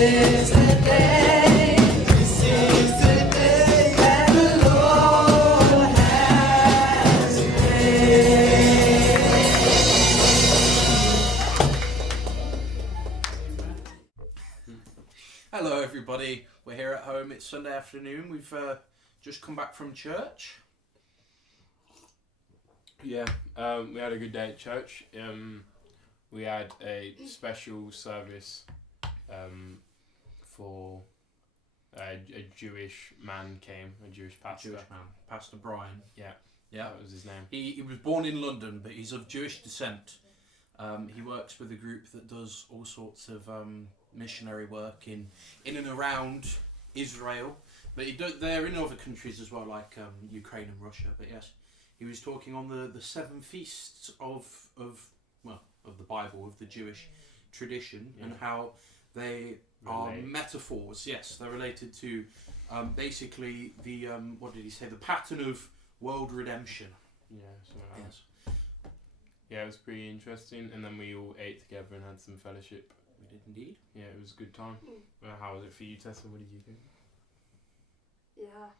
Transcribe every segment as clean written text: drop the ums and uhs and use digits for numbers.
is the day. This is the day that the Lord has made. Hello everybody, we're here at home, it's Sunday afternoon, we've just come back from church. Yeah, we had a good day at church. We had a special service for a Jewish man came, a Jewish pastor. Jewish man, Pastor Brian. Yeah, Yeah. that was his name. He was born in London, but he's of Jewish descent. He works with a group that does all sorts of missionary work in and around Israel. But they're in other countries as well, like Ukraine and Russia. But yes, he was talking on the seven feasts of the Bible, of the Jewish tradition, and how they are metaphors. Yes, they're related to basically the what did he say? The pattern of world redemption. Yeah, something like that. Yeah, it was pretty interesting, and then we all ate together and had some fellowship. We did indeed. Yeah, it was a good time. Well, how was it for you, Tessa? What did you think? Yeah.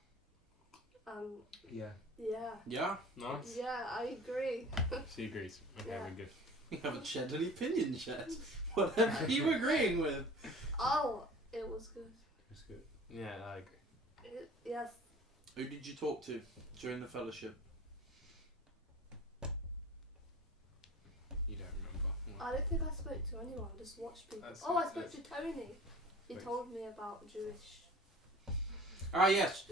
Yeah. Yeah. Yeah? Nice. Yeah, I agree. She agrees. Okay, Yeah. we're good. You haven't shed any opinions yet. Whatever are you agreeing with? Oh, it was good. It's good. Yeah, I agree. Yes. Who did you talk to during the fellowship? You don't remember. I don't think I spoke to anyone. I just watched people. That's I it, spoke to Tony. He Wait. told me about Jewish. Ah, yes.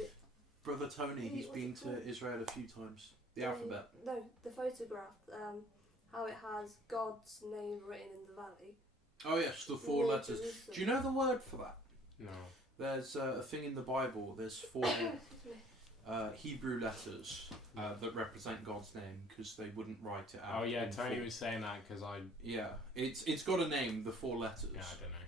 Brother Tony, he's What's been it called? to Israel a few times. The alphabet. No, the photograph. How it has God's name written in the valley. Oh, yes, the four Near letters. Jerusalem. Do you know the word for that? No. There's a thing in the Bible, there's four Hebrew letters that represent God's name because they wouldn't write it out. Oh yeah, in Tony full. was saying that because I. Yeah, it's got a name, the four letters. Yeah, I don't know.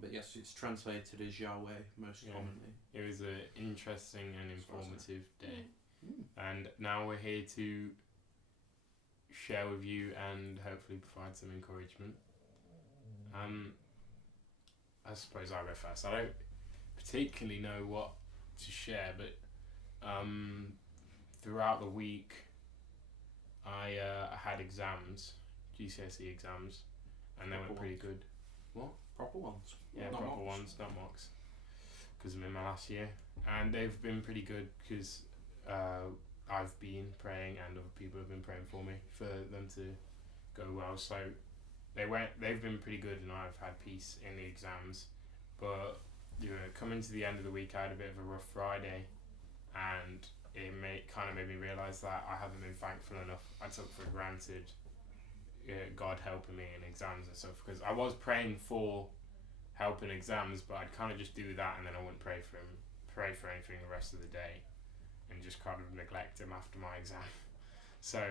But yes, it's translated as Yahweh most Yeah. commonly. It was an interesting and informative day, Mm. and now we're here to share with you and hopefully provide some encouragement. I suppose I'll go first. I don't particularly know what to share, but throughout the week I had exams, GCSE exams, and they went pretty good. Proper ones. Yeah, Not proper mocks. ones, not mocks, because I'm in my last year, and they've been pretty good because I've been praying and other people have been praying for me for them to go well. So they've been pretty good, and I've had peace in the exams. But coming to the end of the week, I had a bit of a rough Friday, and it kind of made me realise that I haven't been thankful enough. I took for granted God helping me in exams and stuff, because I was praying for help in exams, but I'd kind of just do that and then I wouldn't pray for anything the rest of the day, and just kind of neglect him after my exam. So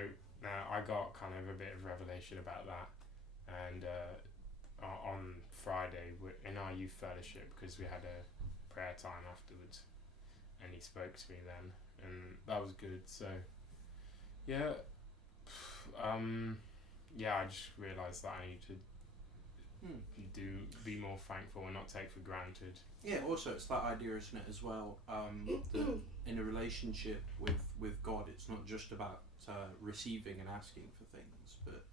now I got kind of a bit of revelation about that, and on Friday in our youth fellowship, because we had a prayer time afterwards, and he spoke to me then, and that was good. So yeah, I just realised that I need to be more thankful and not take for granted. Yeah, also it's that idea, isn't it, as well, that in a relationship with God, it's not just about receiving and asking for things, but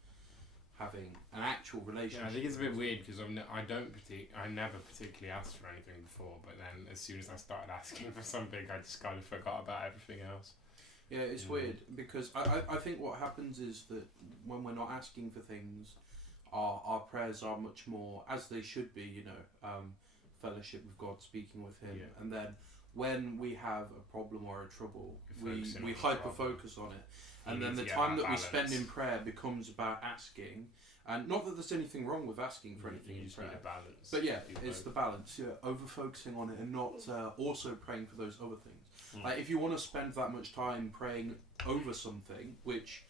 having an actual relationship. Yeah, I think it's a bit weird because I never particularly asked for anything before, but then as soon as I started asking for something, I just kind of forgot about everything else. Yeah, it's weird because I think what happens is that when we're not asking for things, our prayers are much more, as they should be, fellowship with God, speaking with Him. Yeah. And then when we have a problem or a trouble, we Focusing on the hyper-focus on it. And You then need the to get time that that we spend balance. in prayer becomes about asking. And not that there's anything wrong with asking for anything You in just prayer. need a balance. But yeah, Do it's both. the balance. Yeah, over-focusing on it and not also praying for those other things. Mm. Like if you want to spend that much time praying over something, which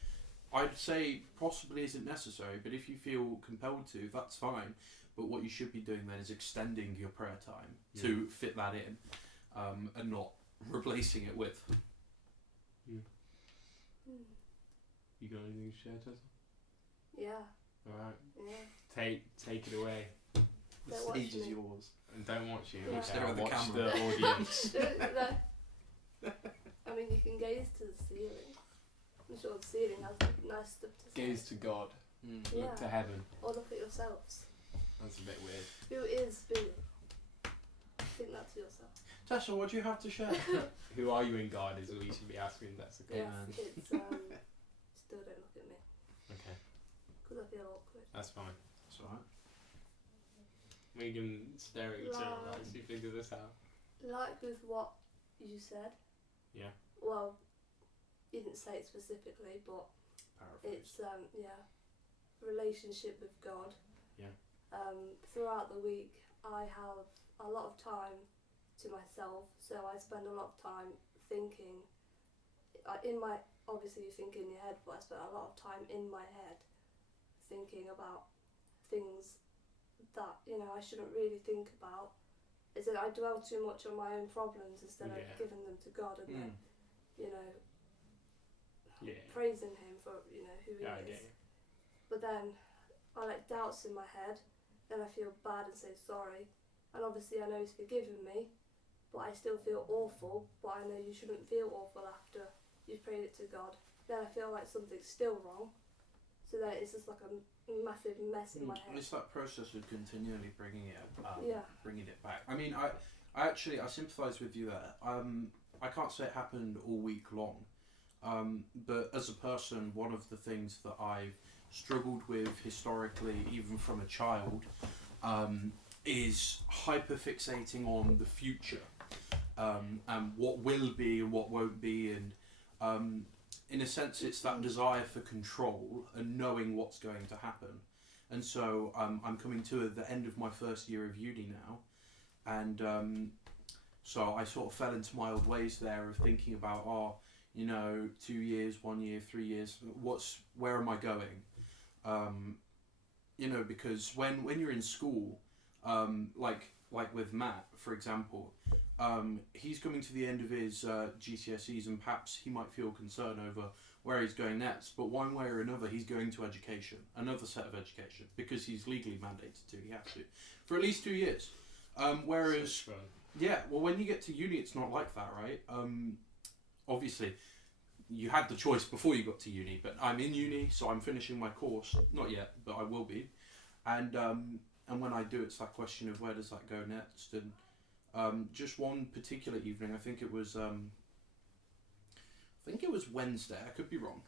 I'd say possibly isn't necessary, but if you feel compelled to, that's fine. But what you should be doing then is extending your prayer time to fit that in, and not replacing it with. You got anything to share, Tessa? Yeah. Alright. Yeah. Take it away. The Don't watch stage is me. yours. And don't watch you. Yeah. Okay, Stare at I'll the watch camera. the audience. No. I mean, you can gaze to the ceiling. I'm sure the ceiling has nice stuff to say. Gaze to God. Mm. Yeah. Look to heaven. Or look at yourselves. That's a bit weird. Who is Billy? Think that to yourself. Tessa, what do you have to share? Who are you in God is what you should be asking. That's okay. Yes, man. it's still don't look at me Okay, because I feel awkward. that's fine. It's alright. We can stare at each other Wow. as you figure this out. Like with what you said. Yeah. Well, you didn't say it specifically, but Paraphrase. it's relationship with God. Yeah. Throughout the week, I have a lot of time to myself, so I spend a lot of time thinking. Obviously you think in your head, but I spend a lot of time in my head thinking about things that I shouldn't really think about. Is that I dwell too much on my own problems instead Yeah. of giving them to God and then Yeah. praising Him for who He Yeah, I is. get you. But then I let doubts in my head, and I feel bad and say sorry. And obviously I know He's forgiven me, but I still feel awful. But I know you shouldn't feel awful after you've prayed it to God. Then I feel like something's still wrong. So then it's just like a massive mess in my head. It's that process of continually bringing it back. I mean, I sympathise with you there. I can't say it happened all week long, but as a person, one of the things that I've struggled with historically, even from a child, is hyperfixating on the future, and what will be and what won't be, and in a sense, it's that desire for control and knowing what's going to happen. And so I'm coming to the end of my first year of uni now, and so I sort of fell into my old ways there of thinking about 2 years, 1 year, 3 years, where am I going? Because when you're in school, like with Matt, for example, he's coming to the end of his GCSEs, and perhaps he might feel concern over where he's going next, but one way or another he's going to education, another set of education, because he's legally mandated to, he has to, for at least 2 years. Whereas, So fun. yeah, well, when you get to uni, it's not like that, right? Obviously, you had the choice before you got to uni, but I'm in uni, so I'm finishing my course. Not yet, but I will be. And when I do, it's that question of where does that go next? And just one particular evening, I think it was Wednesday. I could be wrong,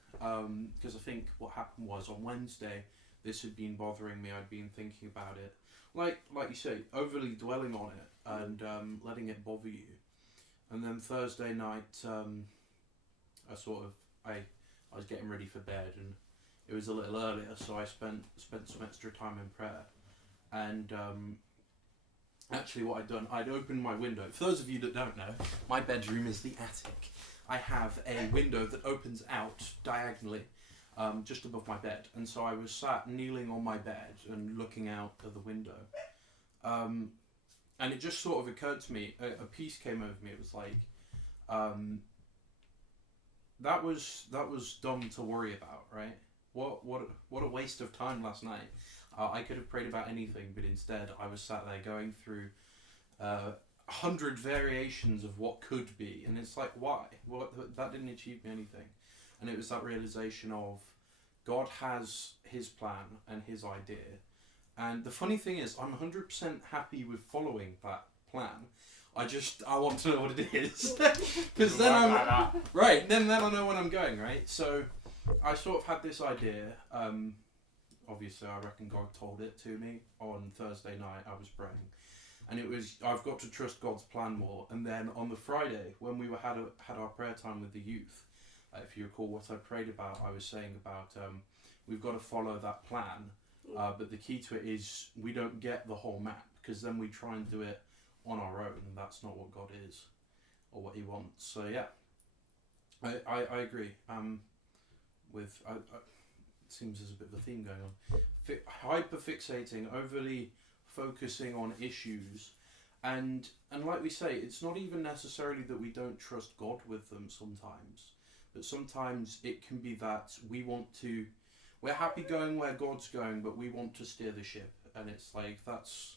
because I think what happened was on Wednesday, this had been bothering me. I'd been thinking about it, like you say, overly dwelling on it and letting it bother you. And then Thursday night, I was getting ready for bed, and it was a little earlier, so I spent some extra time in prayer. And actually what I'd done, I'd opened my window. For those of you that don't know, my bedroom is the attic. I have a window that opens out diagonally, just above my bed. And so I was sat kneeling on my bed and looking out of the window. And it just sort of occurred to me, a peace came over me. It was like, that was dumb to worry about, right? What a waste of time last night. I could have prayed about anything, but instead I was sat there going through 100 variations of what could be, and it's like, why? Well, that didn't achieve me anything. And it was that realization of God has His plan and His idea. And the funny thing is, I'm 100% happy with following that plan. I want to know what it is, because then then I know when I'm going, right? So I sort of had this idea. Obviously, I reckon God told it to me on Thursday night. I was praying, and it was, I've got to trust God's plan more. And then on the Friday, when we had our prayer time with the youth, if you recall what I prayed about, I was saying about we've got to follow that plan, but the key to it is we don't get the whole map, because then we try and do it on our own, and that's not what God is or what He wants. So yeah, I agree. It seems there's a bit of a theme going on. Hyperfixating, overly focusing on issues, and like we say, it's not even necessarily that we don't trust God with them sometimes, but sometimes it can be that we're happy going where God's going, but we want to steer the ship, and it's like that's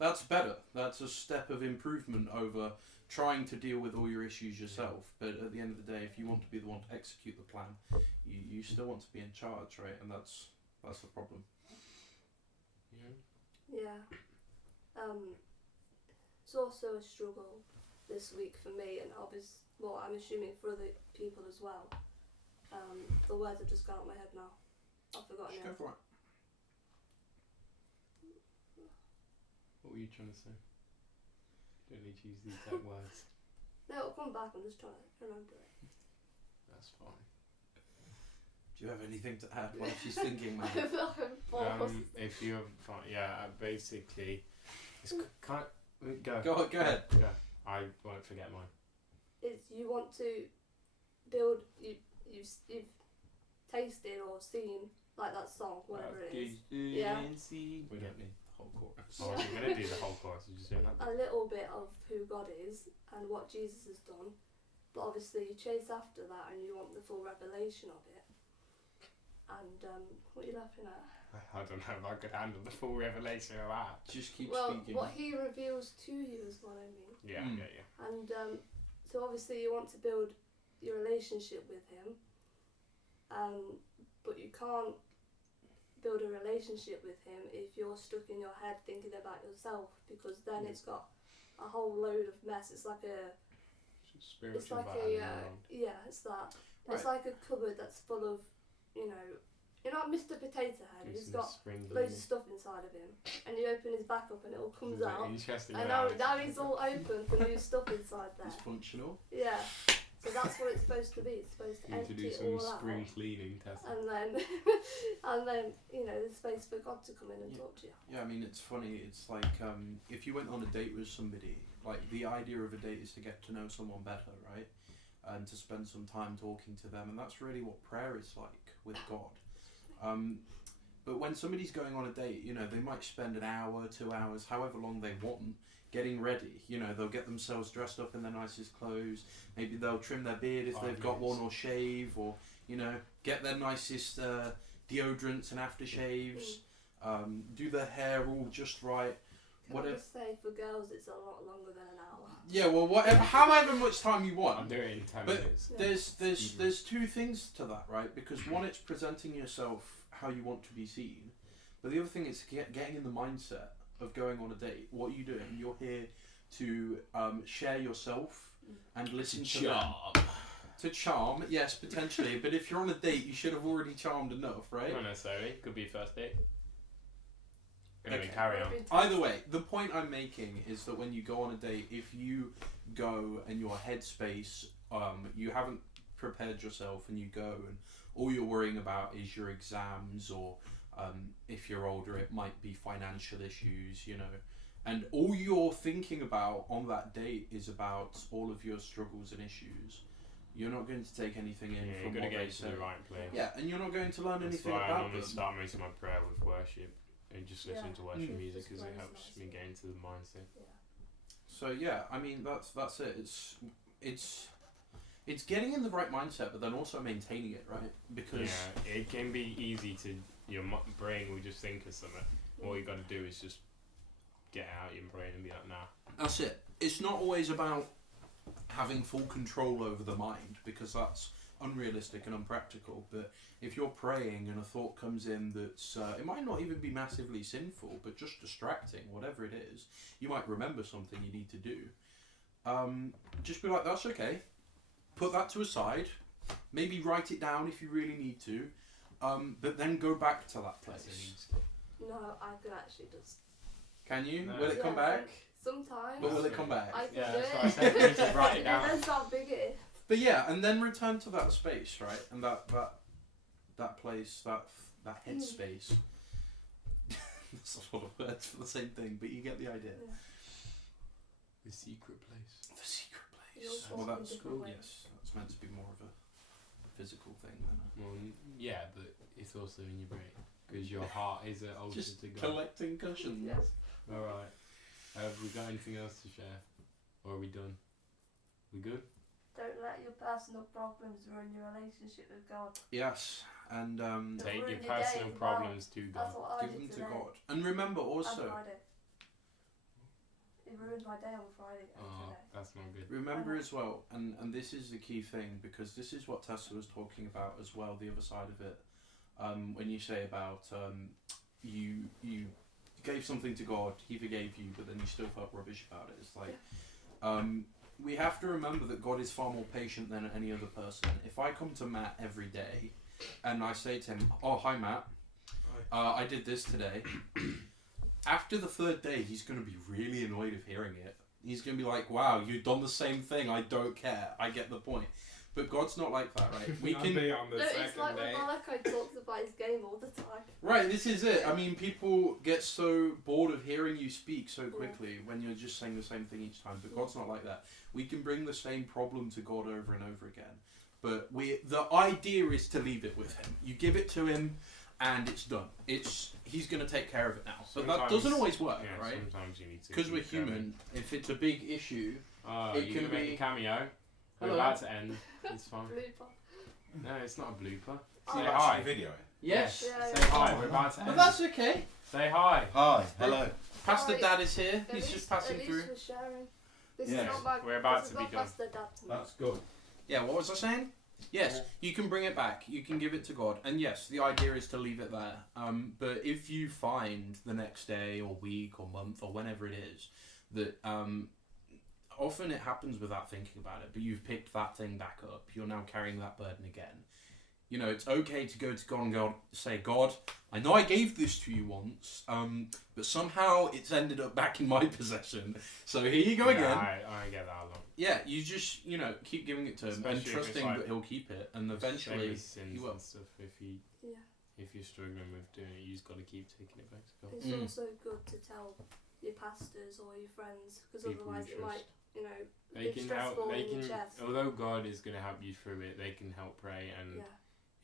That's better. That's a step of improvement over trying to deal with all your issues yourself. But at the end of the day, if you want to be the one to execute the plan, you still want to be in charge, right? And that's the problem. Yeah. It's also a struggle this week for me, and obviously, well, I'm assuming for other people as well. The words have just gone out of my head now. I've forgotten Just it. go for it. What were you trying to say? You don't need to use the exact words. No, it'll come back. I'm just trying to remember it. That's fine. Do you have anything to add while she's thinking, man? If you haven't found, basically, it's kind of, go. Go ahead. Go. I won't forget mine. It's you want to build. You've tasted or seen like that song, whatever it is. Yeah. We don't need the whole chorus. Oh, we're going to do the whole chorus. We're just doing that. A little bit of who God is and what Jesus has done, but obviously you chase after that and you want the full revelation of it. And what are you laughing at? I don't know if I could handle the full revelation of that. Just keep Well, speaking. what he reveals to you is what I mean. Yeah, Mm. yeah. And so obviously you want to build your relationship with him, but you can't build a relationship with him if you're stuck in your head thinking about yourself, because then it's got a whole load of mess. It's like Spiritual it's like battle a around. it's that. It's Right. like a cupboard that's full of, you know Mr. Potato Head. Do He's some got spring loads of cleaning. stuff inside of him, and you open his back up and it all comes Is it out. interesting And now? now he's all open for new stuff inside there. It's functional. Yeah. So that's what it's supposed to be. It's supposed to You need to empty do it some all out, spring cleaning testing. and then there's space for God to come in and Yeah. talk to you. Yeah, I mean, it's funny. It's like if you went on a date with somebody, like the idea of a date is to get to know someone better, right? And to spend some time talking to them, and that's really what prayer is like with God. But when somebody's going on a date, they might spend an hour, 2 hours, however long they want, getting ready. They'll get themselves dressed up in their nicest clothes. Maybe they'll trim their beard if they've got one, or shave, or get their nicest deodorants and aftershaves. Do their hair all just right. Can I just say, for girls, it's a lot longer than an hour. Yeah, well, whatever, however much time you want. I'll do it in 10 But minutes. there's two things to that, right? Because one, it's presenting yourself how you want to be seen, but the other thing is getting in the mindset of going on a date. What are you doing? You're here to share yourself and listen to them. To charm, yes, potentially. But if you're on a date, you should have already charmed enough, right? Not necessarily. Could be first date. Anyway, Okay. carry on. Either way, the point I'm making is that when you go on a date, if you go and your headspace, you haven't prepared yourself, and you go and all you're worrying about is your exams, or if you're older, it might be financial issues, and all you're thinking about on that date is about all of your struggles and issues. You're not going to take anything in Yeah, from you're what going to they get to say. the right place. Yeah, and you're not going to learn That's anything why I about normally them. start most of my prayer with worship and just listen to worship Mm. music, because it Just helps praise me and get into the mindset. Yeah. So yeah, I mean that's it. It's getting in the right mindset, but then also maintaining it, right? Because Yeah, it can be easy to, your brain will just think of something. All you got to do is just get out your brain and be like, nah. that's it. It's not always about having full control over the mind, because that's unrealistic and unpractical. But if you're praying and a thought comes in that's it might not even be massively sinful, but just distracting, whatever it is, you might remember something you need to do. Just be like, that's okay. Put that to a side. Maybe write it down if you really need to. But then go back to that place. No, I can actually just. Can you? No. Will it come back? Sometimes. But will it come back? I can Yeah, do that's it. what I said. You need to write it down. Depends how big it is. But yeah, and then return to that space, right? And that place, that headspace. That's a lot of words for the same thing, but you get the idea. Yeah. The secret place. The secret You place. also Well, want that's a different cool. way. Yes, that's meant to be more of a physical thing than Well, yeah, but it's also in your brain, because your heart is an altar just to God. collecting cushions. Yeah. Alright. Have we got anything else to share? Or are we done? We good? Don't let your personal problems ruin your relationship with God. Yes, and Don't Take ruin your your personal day. problems to That's God. what I give did them to today. God. And remember That's also, what I did. It ruined my day on Friday and Oh, today. that's not good. Remember as well, and this is the key thing, because this is what Tessa was talking about as well, the other side of it. When you say about you gave something to God, He forgave you, but then you still felt rubbish about it. It's like we have to remember that God is far more patient than any other person. If I come to Matt every day and I say to him, "Oh, hi Matt, I did this today," after the third day, he's going to be really annoyed of hearing it. He's going to be like, "Wow, you've done the same thing. I don't care. I get the point." But God's not like that, right? We can. be on the No, it's second like day. when Malachi talks about his game all the time. Right, this is it. I mean, people get so bored of hearing you speak so quickly when you're just saying the same thing each time. But God's not like that. We can bring the same problem to God over and over again. But the idea is to leave it with Him. You give it to Him, and it's done. He's going to take care of it now. But that Sometimes- doesn't always work, Yeah, right? sometimes you need to. Because we're keep going. human. If it's a big issue, Oh, It you can can make be- a cameo. We're Hello. about to end. It's fine. Blooper. No, it's not a blooper. Oh. Say You're hi. Video. yes. Yeah, Say hi. We're about to But end. that's okay. Say hi. Hi. Hello. Pastor Right. Dad is here. At He's least- just passing at through. least we're sharing. This Yes. is not my. We're about this to is be not done. Pastor Dad to me. That's good. Yeah, what was I saying? Yes, you can bring it back. You can give it to God. And yes, the idea is to leave it there. But if you find the next day or week or month or whenever it is that often it happens without thinking about it, but you've picked that thing back up, you're now carrying that burden again. You know, it's okay to go to God and say, "God, I know I gave this to you once, but somehow it's ended up back in my possession. So here you go again." I get that a lot. Yeah, you just, keep giving it to him and Especially if it's trusting like- that he'll keep it, and Same eventually with sins he will. and stuff. Yeah. If you're struggling with doing it, you just got to keep taking it back to God. It's Mm. also good to tell your pastors or your friends, because People you otherwise it trust. might, They be can stressful help. They in your can, chest. although God is going to help you through it, they can help pray and Yeah,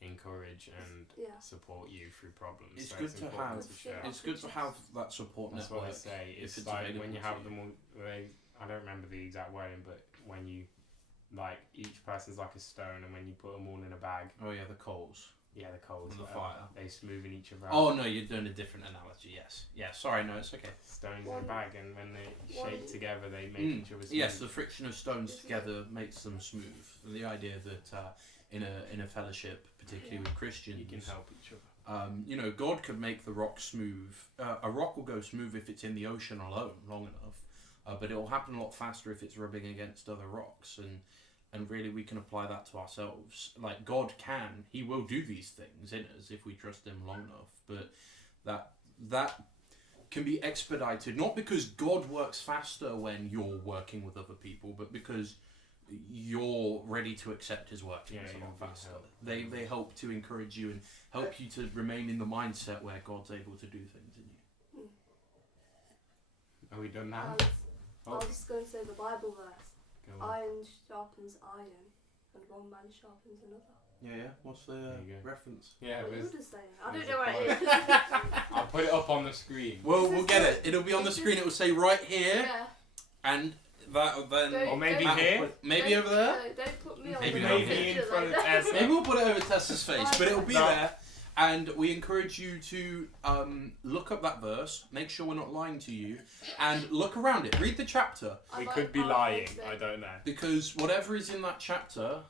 encourage and yeah. support you through problems. It's so good it's to important have- to share. It's good to have that support That's network. what I say. if It's like available when you to have them all. I don't remember the exact wording, but when you like each person's like a stone, and when you put them all in a bag, Oh yeah, the coals. yeah, the coals, On the whatever, fire. they smoothing each other out. Oh no, you're doing a different analogy. Yes. Yeah. Sorry, no, it's okay. Stones in One- a bag, and when they one- shake together, they make each other smooth. Yes, the friction of stones together makes them smooth. And the idea that in a fellowship, particularly with Christians, You can help each other. God could make the rock smooth. A rock will go smooth if it's in the ocean alone long enough, but it will happen a lot faster if it's rubbing against other rocks. And really, we can apply that to ourselves. Like God He will do these things in us if we trust Him long enough. But that can be expedited, not because God works faster when you're working with other people, but because you're ready to accept His work Yeah, a lot you'll be faster. helped. They help to encourage you and help you to remain in the mindset where God's able to do things in you. Are we done I now? was just going to say the Bible verse. Go on. Iron sharpens iron, and one man sharpens another. Yeah. What's the There you go. reference? Yeah, What it you was. were just saying. I there's don't know a where it is. I'll put it up on the screen. Well, we'll get it. It'll be on the screen. It will say right here, Yeah. and that then Don't- Or maybe don't- here. maybe don't- over there. No, don't put me on Maybe the not Maybe here. in front of Tessa. Maybe we'll put it over Tessa's face, but it'll be No. there. And we encourage you to look up that verse, make sure we're not lying to you, and look around it. Read the chapter, I We might could be paraphrase lying. it. I don't know. because whatever is in that chapter,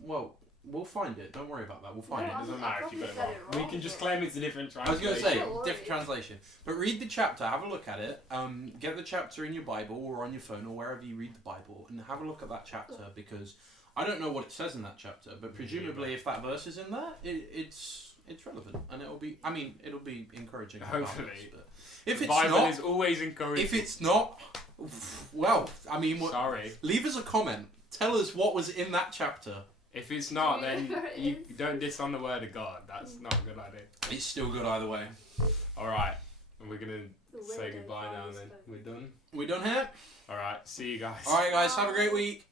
well, we'll find it. Don't worry about that. We'll find No, it. I Doesn't think I matter if you probably get it said wrong. it We wrong, can just but- claim it's a different I was translation. going to say, Don't worry. different translation. But read the chapter, have a look at it. Get the chapter in your Bible or on your phone or wherever you read the Bible, and have a look at that chapter, because I don't know what it says in that chapter, but presumably if that verse is in there, it's relevant, and it'll be encouraging. Hopefully. regardless, but if The it's Bible not, is always encouraging. if it's not, well, I mean, Sorry. leave us a comment. Tell us what was in that chapter. If it's not, Do you then know where it you is? don't diss on the word of God. That's not a good idea. It's still good either way. Alright. And we're going The to say window goodbye now finally then. spoke. We're done. We done here? Alright. See you guys. All right, guys. Have a great week.